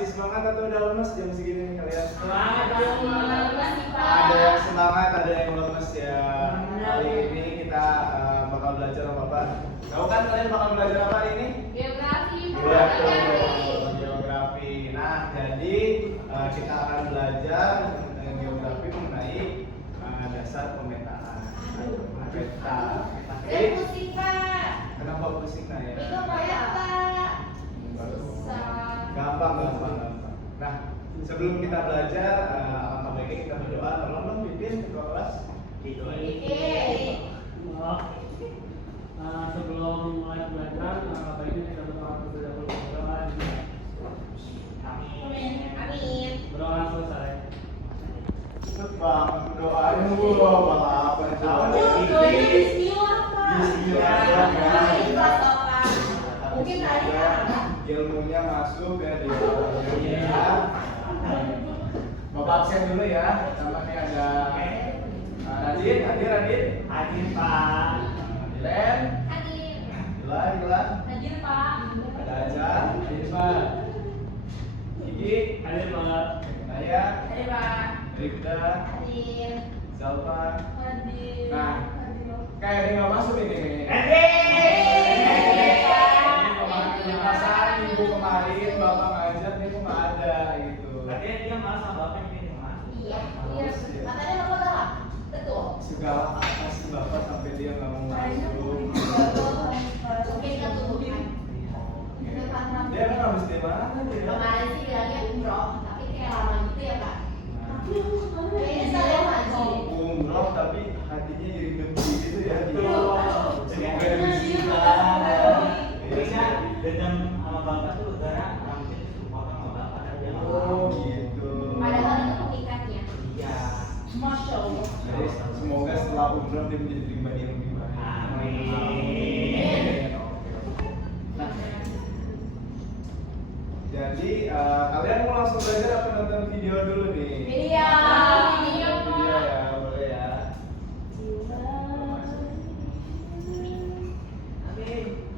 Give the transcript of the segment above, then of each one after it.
Masih semangat atau udah lemes jam segini nih kalian? Semangat Pak. Ada yang semangat, ada yang lemes ya. Kali ini kita bakal belajar apa? Tahu kan kalian bakal belajar apa hari ini? Geografi. Geografi. Nah, jadi kita akan belajar geografi mengenai dasar pemetaan. Peta. Saya pusing Pak. Kenapa pusing ya? Itu kayak Pak. Gampang. Nah, sebelum kita belajar, alangkah baiknya kita berdoa. Tolong dong pimpin ketua kelas. Sebelum mulai belajar, baiknya kita berdoa terlebih dahulu. Amin. Berdoa selesai. Cepet banget doanya. Wah, malah apa nih? Doanya Bismillah Pak. Bismillah. Mungkin tadi ada. Ilmunya masuk ya dia. Bapak absen dulu ya. Sama nih ada Radin. Hadir Pak. Dilen. Hadir. Gila. Hadir Pak. Ada Azan. Hadir Pak. Gigi. Hadir Pak. Saya. Hadir Pak. Rifda. Hadir. Zalfa. Hadir. Nah, kayak dia nggak masuk ini. Perasaan ibu kemarin bapak ngajar dia kok nggak ada gitu. Katanya dia malah sama bapak ini mas. Iya. Katanya bapak galak. Betul. Segala apa sih bapak sampai dia nggak mau masuk. Mungkin dia tutupan. Dia kan habis di mana dia? Kemarin sih bilangnya umroh, tapi kayak lama gitu ya Pak. Kayaknya saya haji. Umroh tapi hatinya jadi benci gitu ya. Semoga dendam sama bapak tuh gara hampir potong sama bapak dan dia Oh gitu. Padahal itu pengikatnya. Iya. Masya Allah. Jadi semoga setelah umroh dia menjadi pribadi yang lebih baik. Amin. Nah, jadi kalian mau langsung belajar apa nonton video dulu nih? Video. Video ya, boleh ya. Amin.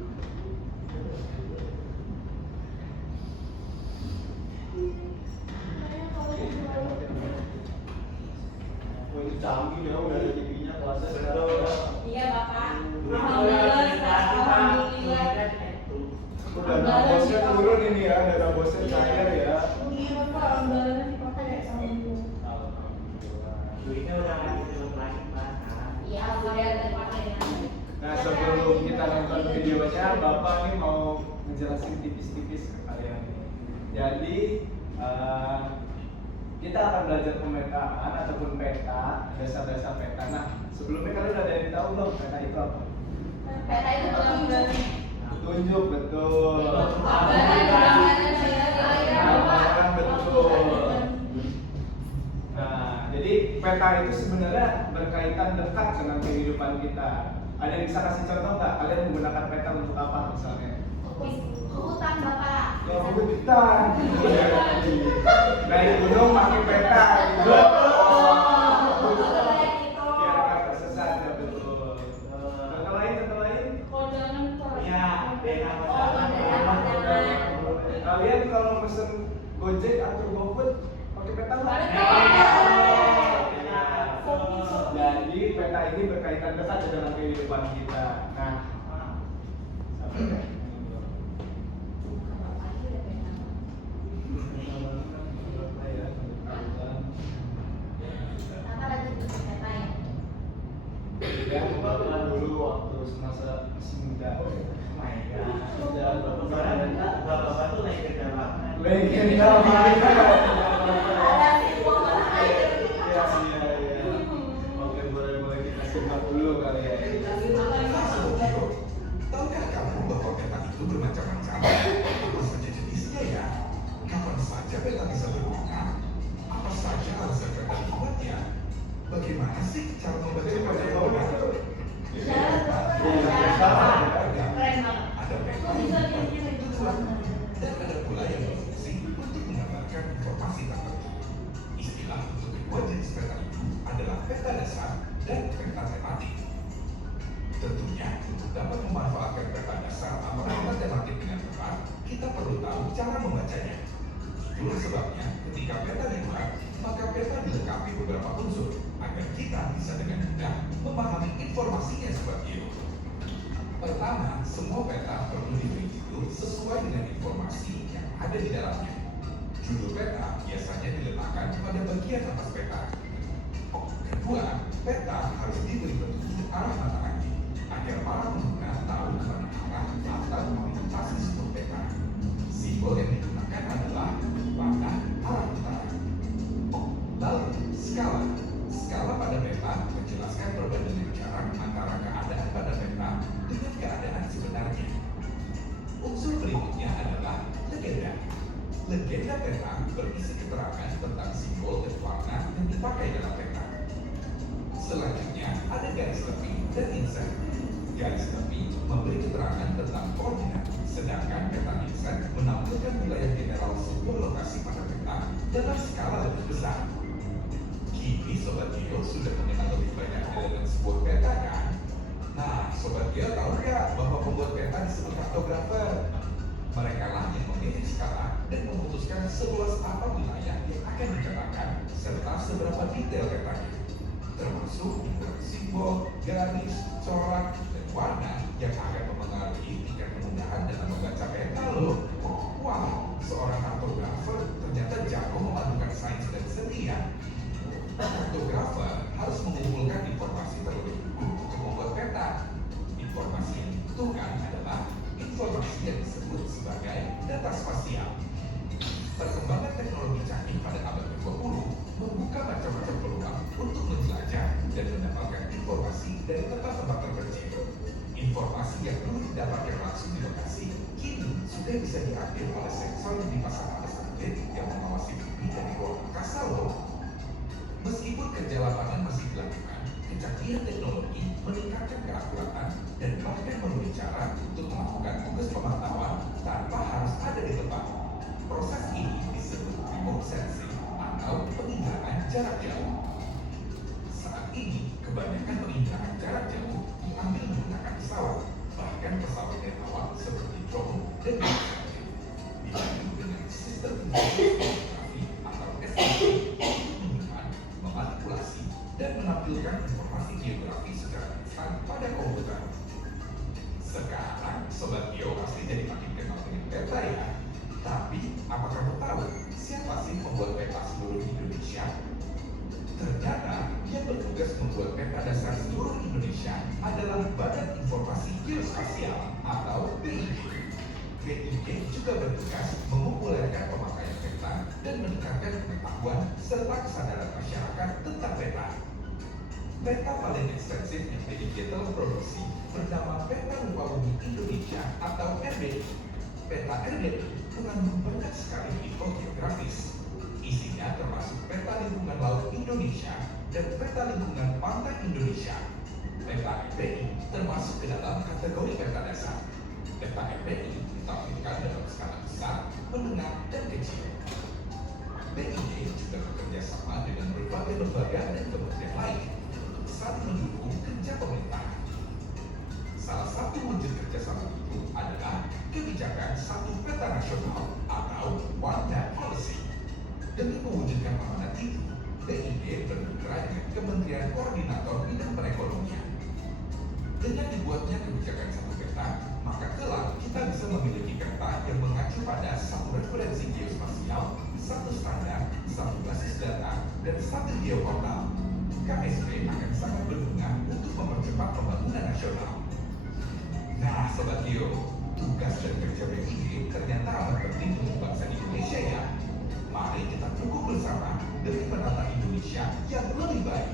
Wah, ini canggih ya, udah ada TV-nya kelasnya sekarang. Iya Bapak. Alhamdulillah. Udah ada bosnya turun ini ya, ada bosnya cair ya. Duitnya udah nggak dihitung lagi Pak. Iya, udah ada pakai. Nah, sebelum kita nonton videonya, Bapak nih mau ngejelasin tipis-tipis ke kalian nih. Jadi, kita akan belajar pemetaan ataupun peta, dasar-dasar peta. Nah, sebelumnya kalian udah ada yang tahu belum peta itu apa? Peta itu petunjuk. Petunjuk, betul. Gambaran, betul. Nah, jadi peta itu sebenarnya berkaitan dekat dengan kehidupan kita. Ada yang bisa kasih contoh nggak? Kalian menggunakan peta untuk apa misalnya? Hutan Bapak. Ya hutan. Naik gunung pakai peta. Gitu. Biar nggak tersesat ya betul. Contoh lain. Ya, peta Kalian kalau pesen Gojek atau GoFood pakai peta nggak? Jadi peta ini berkaitan dekat dengan kehidupan kita. Nah, ya dulu waktu semasa masih muda. Bapak tuh legenda banget. Legenda banget. Ada sebuah mata air. Iya. Oke, boleh kita simak dulu kali ya. Tahukah kamu bahwa peta itu bermacam-macam? Apa saja jenisnya ya? Kapan saja peta bisa berguna? Apa saja alasan peta dibuatnya? Bagaimana sih cara membaca peta yang benar? Keren banget. Ada peta dan ada pula yang berfungsi untuk menggambarkan informasi tertentu. Istilah untuk kedua jenis peta itu adalah peta dasar dan peta tematik. Tentunya, untuk dapat memanfaatkan peta dasar atau peta tematik dengan tepat, kita perlu tahu cara membacanya. Itulah sebabnya ketika peta dibuat, maka peta dilengkapi beberapa unsur agar kita bisa dengan mudah memahami informasinya seperti itu. Pertama, semua peta perlu diberi judul sesuai dengan informasi yang ada di dalamnya. Judul peta biasanya diletakkan pada bagian atas peta. Kedua, peta harus diberi petunjuk arah mata angin agar para pengguna tahu kemana arah atau melintasi sumber peta. Simbol yang digunakan adalah panah arah utara. Lalu, skala. Skala pada peta menjelaskan perbandingan jarak antara keadaan pada peta dengan keadaan sebenarnya. Unsur berikutnya adalah legenda. Legenda peta berisi keterangan tentang simbol dan warna yang dipakai dalam peta. Selanjutnya ada garis tepi dan inset. Garis tepi memberi keterangan tentang koordinat, sedangkan peta inset menampilkan wilayah general sebuah lokasi pada peta dalam skala lebih besar. Kini Sobat Geo sudah mengenal lebih banyak elemen sebuah peta kan? Nah, Sobat Geo tahu nggak bahwa pembuat peta disebut kartografer? Mereka lah yang memilih skala dan memutuskan seluas apa wilayah yang akan dicatakan serta seberapa detail petanya, termasuk simbol, garis, corak, dan warna yang akan mempengaruhi tingkat kemudahan dalam membaca peta loh. Wah, seorang kartografer ternyata jago memadukan sains dan seni ya. Kartografer harus mengumpulkan informasi terlebih dahulu untuk membuat peta. Informasi yang dibutuhkan adalah informasi yang disebut sebagai data spasial. Perkembangan teknologi canggih pada abad ke-20 membuka macam-macam peluang untuk menjelajah dan mendapatkan informasi dari tempat-tempat terpencil. Informasi yang dulu didapatkan langsung di lokasi, kini sudah bisa diambil oleh sensor yang dipasang pada satelit yang mengawasi bumi dari ruang angkasa loh. Meskipun kerja lapangan masih dilakukan, kecanggihan teknologi meningkatkan keakuratan dan bahkan memberi cara untuk melakukan tugas pemantauan tanpa harus ada di tempat. Proses ini disebut remote sensing atau pengindaan jarak jauh. Saat ini, kebanyakan pengindaan jarak jauh diambil menggunakan pesawat, bahkan pesawat netawak seperti drone dan satelit. Dibantu dengan sistem fotografi atau SID untuk menyimpan, memanipulasi, dan menampilkan informasi geografi secara instan pada komputer. Sekarang, Sobat Geo pasti jadi makin kenal dengan peta ya. Tapi, apa kamu tahu siapa sih pembuat peta seluruh Indonesia? Ternyata, yang bertugas membuat peta dasar seluruh Indonesia adalah Badan Informasi Geospasial atau BIG. BIG juga bertugas mempopulerkan pemakaian peta dan meningkatkan pengetahuan serta kesadaran masyarakat tentang peta. Peta paling ekstensif yang BIG telah produksi bernama Peta Rupa Bumi Indonesia atau RBI. Peta RBI mengandung banyak sekali info geografis. Isinya termasuk peta lingkungan laut Indonesia dan peta lingkungan pantai Indonesia. Peta RBI termasuk ke dalam kategori peta dasar. Peta RBI ditampilkan dalam skala besar, menengah, dan kecil. BIG juga bekerja sama dengan berbagai lembaga dan kementerian lain untuk saling mendukung kerja pemerintah. Salah satu wujud kerjasama itu adalah kebijakan satu peta nasional atau One Map Policy. Demi mewujudkan amanat itu, BIG bermitra dengan Kementerian Koordinator Bidang Perekonomian. Dengan dibuatnya kebijakan satu peta, maka kelak kita bisa memiliki peta yang mengacu pada satu referensi geospasial, satu standar, satu basis data, dan satu geoportal. KSP akan sangat berguna untuk mempercepat pembangunan nasional. Nah, Sobat Geo, tugas dan kerja BIG ternyata amat penting untuk bangsa Indonesia ya. Mari kita dukung bersama demi menata Indonesia yang lebih baik.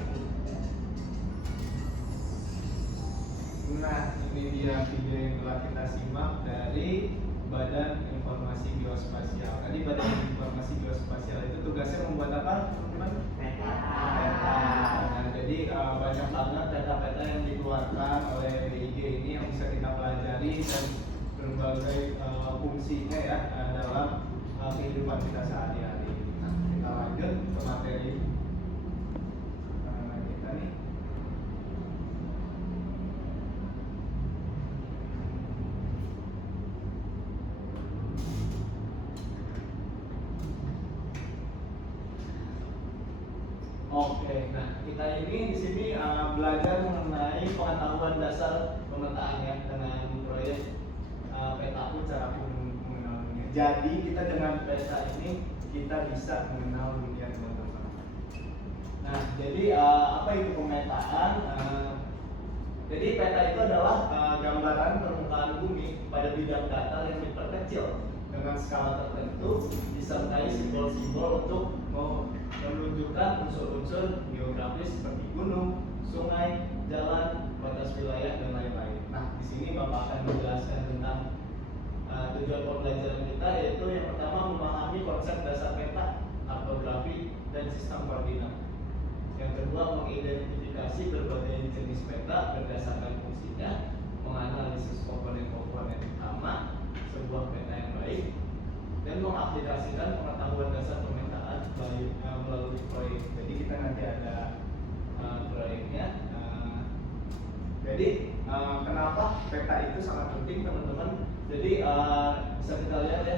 Nah, ini dia video yang telah kita simak dari Badan Informasi Geospasial. Tadi Badan Informasi Geospasial itu tugasnya membuat apa, teman-teman? Peta. Peta. Nah, jadi banyak banget peta-peta yang dikeluarkan oleh BIG ini yang bisa kita pelajari dan berbagai fungsinya ya dalam kehidupan kita sehari-hari. Nah, kita lanjut ke materi kita nih. Oke, nah kita ini di sini belajar mengenai pengetahuan dasar pemetaan ya dengan proyek peta pun cara mengenal dunia. Jadi kita dengan peta ini kita bisa mengenal dunia teman-teman. Nah, jadi apa itu pemetaan? Jadi peta itu adalah gambaran permukaan bumi pada bidang datar yang diperkecil dengan skala tertentu disertai simbol-simbol untuk menunjukkan unsur-unsur geografis seperti gunung, sungai, jalan, batas wilayah dan lain-lain. Nah, di sini Bapak akan menjelaskan tentang tujuan pembelajaran kita, yaitu yang pertama memahami konsep dasar peta, kartografi, dan sistem koordinat. Yang kedua mengidentifikasi berbagai jenis peta berdasarkan fungsinya, menganalisis komponen-komponen utama sebuah peta yang baik, dan mengaplikasikan pengetahuan dasar pemetaan melalui proyek. Jadi kita nanti ada proyeknya. Jadi kenapa peta itu sangat penting teman-teman? Jadi bisa kita lihat ya,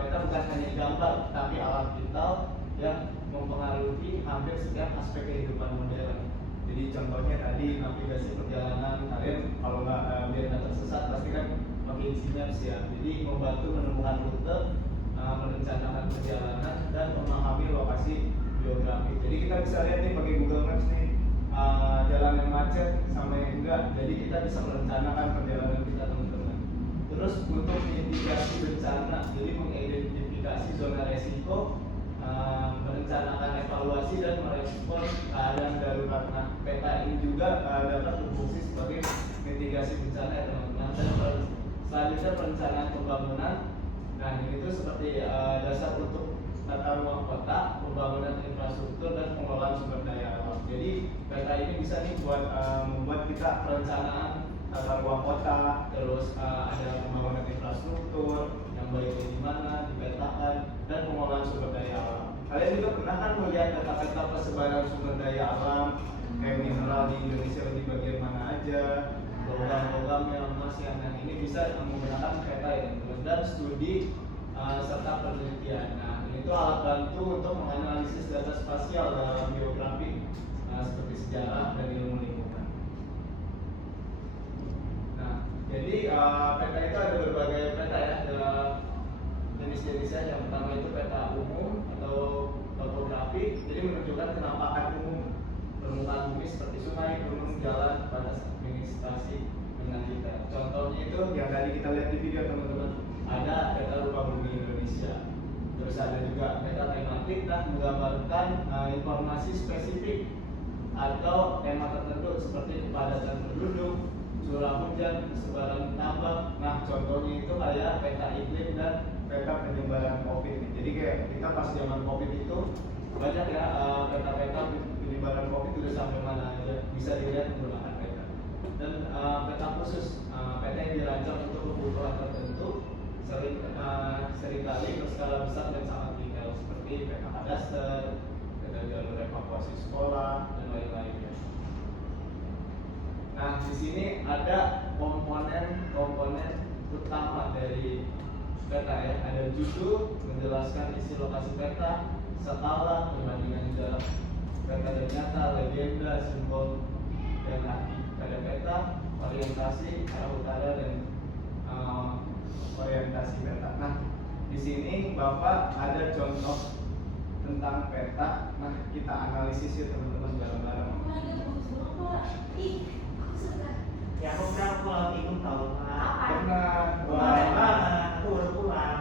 peta bukan hanya gambar, tapi alat vital yang mempengaruhi hampir setiap aspek kehidupan modern. Jadi contohnya tadi navigasi perjalanan, kalian kalau biar nggak tersesat pasti kan pakai sinyal ya. Jadi membantu menemukan rute, merencanakan perjalanan dan memahami lokasi geografi. Jadi kita bisa lihat nih pakai Google Maps nih jalan yang macet sama yang enggak. Jadi kita bisa merencanakan perjalanan kita teman-teman. Terus untuk mitigasi bencana, jadi mengidentifikasi zona resiko, merencanakan evaluasi dan merespon keadaan darurat. Nah, peta ini juga dapat berfungsi sebagai mitigasi bencana ya teman-teman. Dan selanjutnya perencanaan pembangunan. Nah, ini tuh seperti dasar untuk tata ruang kota, pembangunan infrastruktur dan pengelolaan sumber daya alam. Jadi peta ini bisa nih buat membuat kita perencanaan tata ruang kota, terus ada pembangunan infrastruktur yang baiknya di mana, dipetakan, dan pengelolaan sumber daya alam. Kalian juga pernah kan melihat peta-peta persebaran sumber daya alam, kayak mineral di Indonesia di bagian mana aja, logam-logam yang emas yang ini bisa menggunakan peta ya, dan studi serta penelitian. Nah, itu alat bantu untuk menganalisis data spasial dalam geografi seperti sejarah dan ilmu lingkungan. Nah, jadi peta itu ada berbagai peta ya, ada jenis-jenisnya. Yang pertama itu peta umum atau topografi, jadi menunjukkan penampakan umum permukaan bumi seperti sungai, gunung, jalan, batas administrasi dengan detail. Contohnya itu yang tadi kita lihat di video teman-teman, ada peta rupa bumi Indonesia. Terus ada juga peta tematik yang menggambarkan informasi spesifik atau tema tertentu seperti kepadatan penduduk, curah hujan, kesebaran tambang. Nah, contohnya itu kayak peta iklim dan peta penyebaran COVID. Jadi kayak kita pas zaman COVID itu banyak ya peta-peta penyebaran COVID itu sampai mana aja bisa dilihat menggunakan peta. Dan peta khusus, peta yang dirancang untuk kebutuhan tertentu, seringkali berskala besar dan sangat detail seperti peta kadaster, peta jalur evakuasi sekolah dan lain-lainnya. Nah, di sini ada komponen utama dari peta ya. Ada judul menjelaskan isi lokasi peta, skala, perbandingan jarak peta dan nyata, legenda, simbol dan arti pada peta, orientasi arah utara dan orientasi peta. Nah, di sini Bapak ada contoh tentang peta. Nah, kita analisis ya teman-teman bareng-bareng. Ya aku pernah pulang ikut tahu kan. Pernah. Kemarin banget, aku baru pulang.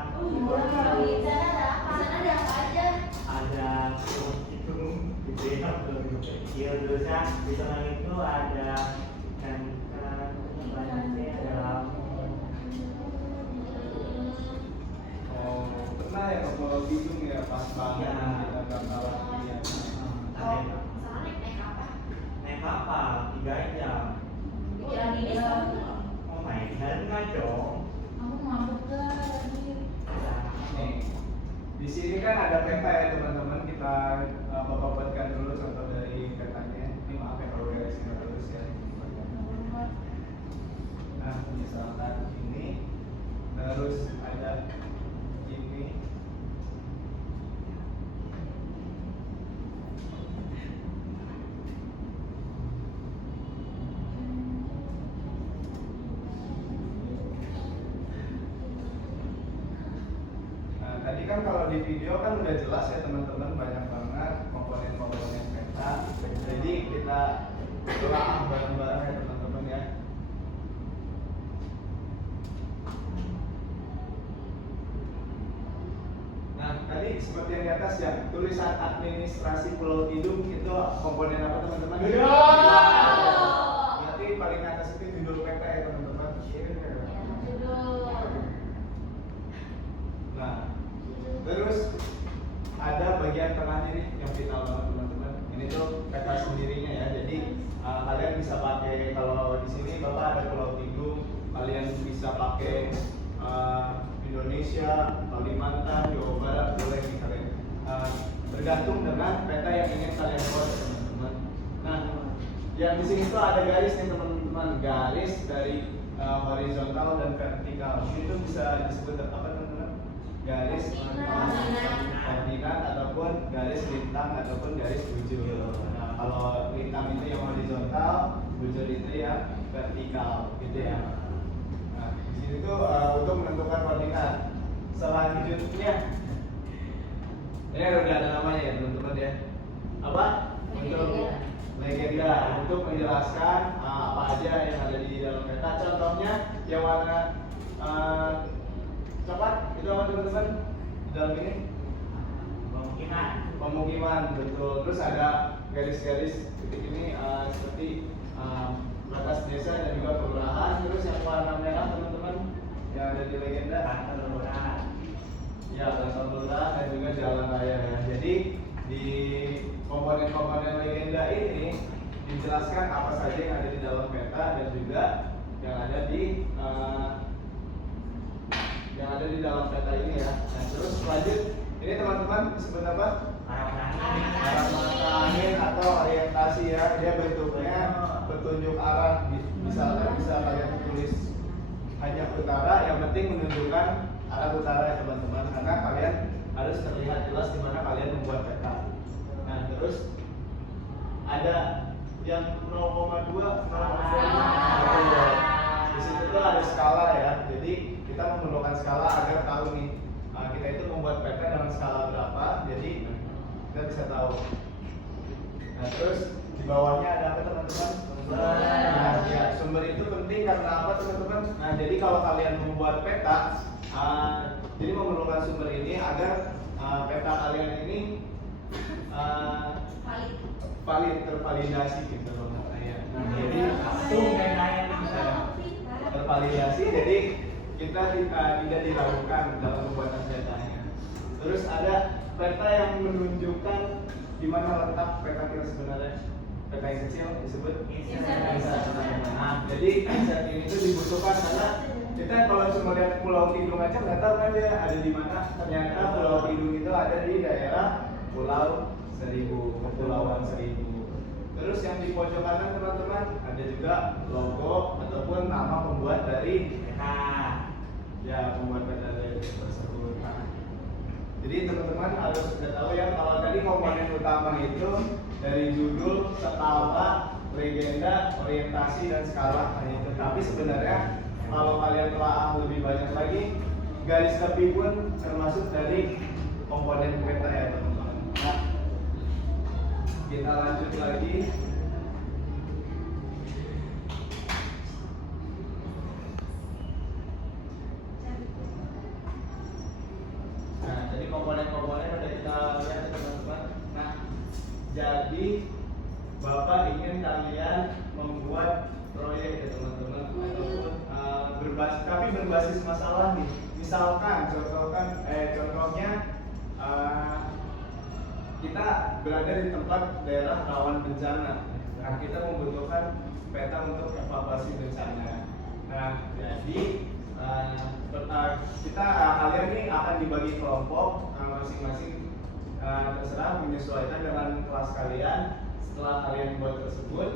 Di sana ada apa? Di sana ada apa aja? Ada itu gitu ya, kecil terus ya di tengah itu ada ikan banyak ada lampung. Oh, pernah ya ke Pulau Tidung ya pas banget Ya. kita gambaran ya. Oh, sana naik apa? Naik kapal 3 jam. Jalan ini sekarang. Oh my god, nggak dong. Kamu mabuk gak tadi? Nih, di sini kan ada peta ya teman-teman. Kita Bapak buatkan dulu contoh dari petanya. Ini maaf ya kalau dari sini terus ya. Nah, misalkan ini, terus ada ini. kan kalau di video kan udah jelas ya teman-teman, banyak banget komponen-komponen peta. Jadi kita telah bareng-bareng ya teman-teman ya. Nah, tadi seperti yang di atas ya, tulisan administrasi Pulau Tidung itu komponen apa teman-teman? Nanti paling atas itu judul peta ya teman-teman. Nah, terus ada bagian tengahnya nih yang vital banget teman-teman. Ini tuh peta sendirinya ya. Jadi kalian bisa pakai, kalau di sini Bapak ada Pulau Tidung, kalian bisa pakai Indonesia, Kalimantan, Jawa Barat, boleh nih kalian. Bergantung dengan peta yang ingin kalian buat teman-teman. Nah, yang di sini tuh ada garis nih teman-teman, garis dari horizontal dan vertikal. Itu bisa disebut apa teman-teman? Garis koordinat ataupun garis lintang ataupun garis bujur. Nah, kalau lintang itu yang horizontal, bujur itu yang vertikal, gitu ya. Nah, di sini tuh untuk menentukan koordinat. Selanjutnya, ini udah ada namanya ya teman-teman ya. Apa? Untuk legenda, untuk menjelaskan apa aja yang ada di dalam peta. Contohnya yang warna coklat itu apa teman-teman? Di dalam ini pemukiman, betul. Terus ada garis-garis titik ini seperti batas desa dan juga kelurahan. Terus yang warna merah teman-teman yang ada di legenda kantor lurah. Ya, kantor lurah dan juga jalan raya ya. Jadi di komponen-komponen legenda ini dijelaskan apa saja yang ada di dalam peta dan juga yang ada di dalam peta ini ya. Nah, terus lanjut, ini teman-teman disebut apa? Arah mata angin atau orientasi ya. Dia bentuknya petunjuk arah. Misalkan bisa kalian tulis hanya utara, yang penting menunjukkan arah utara ya teman-teman, karena kalian harus terlihat jelas di mana kalian membuat peta. Nah, terus ada yang 0,2, 0,5. Di situ tuh ada skala ya. Jadi kita memerlukan skala agar tahu nih kita itu membuat peta dengan skala berapa. Jadi kita bisa tahu. Nah, terus di bawahnya ada apa teman-teman? Nah, ya, sumber itu penting karena apa teman-teman? Nah, jadi kalau kalian membuat peta, jadi memerlukan sumber ini agar peta kalian ini valid, tervalidasi gitu loh katanya. Nah, jadi tervalidasi, jadi kita tidak diragukan dalam pembuatan petanya. Terus ada peta yang menunjukkan di mana letak peta kita sebenarnya. Peta yang kecil disebut inset. Nah, jadi inset ini tuh dibutuhkan karena kita kalau cuma lihat Pulau Tidung aja nggak tahu kan dia ada di mana. Ternyata Pulau Tidung itu ada di daerah Pulau Seribu, Kepulauan Seribu. Terus yang di pojok kanan teman-teman ada juga logo ataupun nama pembuat dari peta. Ya, pembuat peta dari tersebut. Nah, jadi teman-teman harus sudah tahu ya, kalau tadi komponen utama itu dari judul, skala, legenda, orientasi dan skala. Nah, itu. Tapi sebenarnya kalau kalian telah lebih banyak lagi, garis tepi pun termasuk dari komponen peta ya teman-teman. Nah, kita lanjut lagi. Nah, jadi komponen-komponen udah kita lihat teman-teman. Nah, jadi Bapak ingin kalian membuat proyek ya teman-teman, ataupun berbasis masalah nih. Misalkan contohnya kita berada di tempat daerah rawan bencana. Nah, kita membutuhkan peta untuk evakuasi bencana. Nah, jadi kalian ini akan dibagi kelompok masing-masing, terserah menyesuaikan dengan kelas kalian. Setelah kalian buat tersebut,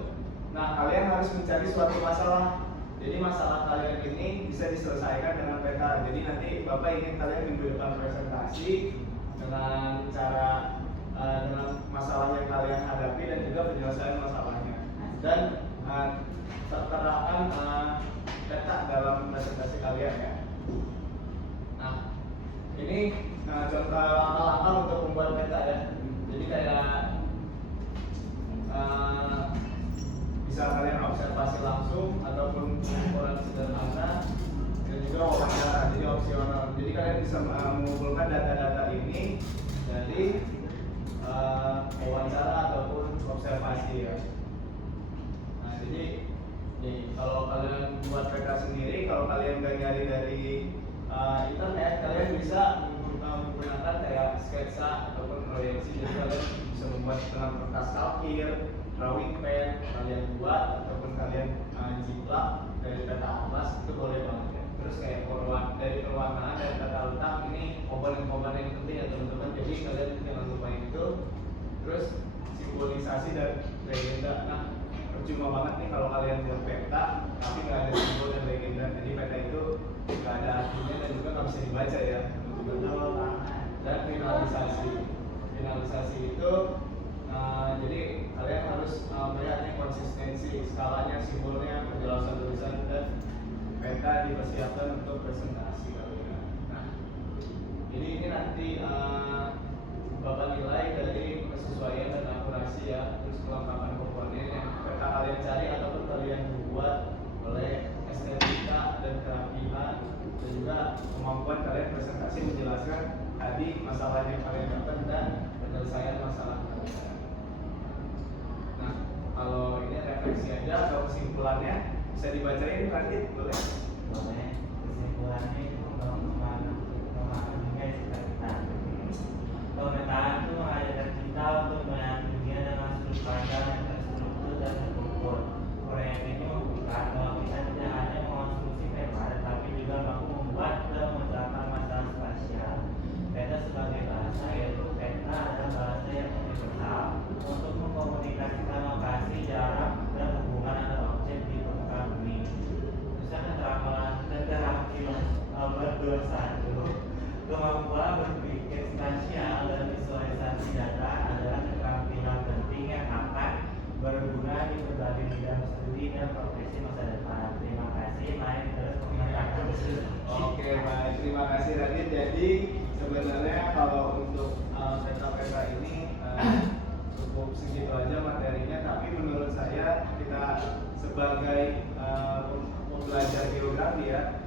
nah kalian harus mencari suatu masalah. Jadi masalah kalian ini bisa diselesaikan dengan peta. Jadi nanti Bapak ingin kalian minggu depan presentasi dengan cara dengan masalah yang kalian hadapi dan juga penyelesaian masalahnya. Dan terterakan peta dalam presentasi kalian ya. Nah, ini contoh bisa mengumpulkan data-data ini dari wawancara ataupun observasi ya. Nah jadi nih kalau kalian buat peta sendiri, kalau kalian nggak nyari dari internet, kalian bisa menggunakan kayak sketsa ataupun proyeksi. Jadi kalian bisa membuat dengan kertas kalkir, drawing pen, kalian buat ataupun kalian jiplak dari peta atlas, itu boleh banget ya. Terus kayak dari perwarnaan dan tata letak, ini komponen-komponen yang penting ya teman-teman. Jadi kalian jangan lupain itu. Terus simbolisasi dan legenda. Nah percuma banget nih kalau kalian buat peta tapi nggak ada simbol dan legenda. Jadi peta itu nggak ada artinya dan juga nggak bisa dibaca ya teman-teman. Dan finalisasi itu jadi kalian harus melihat nih konsistensi skalanya, simbolnya, penjelasan tulisan, dan peta dipersiapkan untuk presentasi kalian. Nah jadi ini nanti Bapak nilai dari kesesuaian dan akurasi ya, terus kelengkapan komponen yang peta kalian cari ataupun kalian buat, oleh estetika dan kerapihan, dan juga kemampuan kalian presentasi menjelaskan tadi masalah yang kalian dapat dan penyelesaian masalah kalian. Nah kalau ini refleksi aja atau kesimpulannya bisa dibacain Radit, boleh? Boleh. Kesimpulannya itu memahami kita. Pemetaan itu mengajarkan kita untuk melihat dunia dengan sudut pandang yang terstruktur dan terukur. Proyek ini membuktikan bahwa kita tidak hanya mengonstruksi peta, tetapi juga mampu membuat dan memecahkan masalah spasial. Peta sebagai bahasa, yaitu peta adalah bahasa yang universal untuk mengkomunikasikan lokasi, jarak, dan hubungan antar objek di permukaan bumi. Misalkan keterampilan abad 21, kemampuan berpikir spasial dan visualisasi data adalah keterampilan penting yang akan berguna di berbagai bidang studi dan profesi masa depan. Terima kasih, Mike. Terus mengenalkan. Oke baik, terima kasih Radit. Jadi sebenarnya kalau untuk peta-peta ini cukup segitu aja materinya, tapi menurut saya kita sebagai pembelajar geografi ya,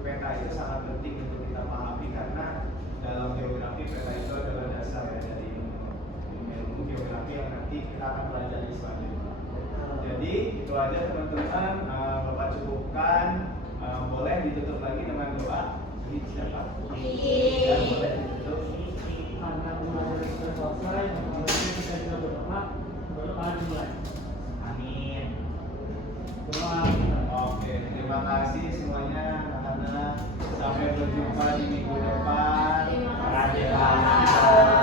peta itu sangat penting untuk kita pahami karena dalam geografi peta itu adalah dasar ya dari ilmu geografi yang nanti kita akan pelajari selanjutnya. Jadi itu aja teman-teman, Bapak cukupkan. Boleh ditutup lagi dengan doa. Ini siapa? Dan boleh ditutup. Karena pembelajaran sudah selesai, maka kita juga berdoa. Berdoa dimulai. Amin. Doa. Oke, terima kasih semuanya anak-anak. Sampai berjumpa di minggu depan. Terima kasih. kasih.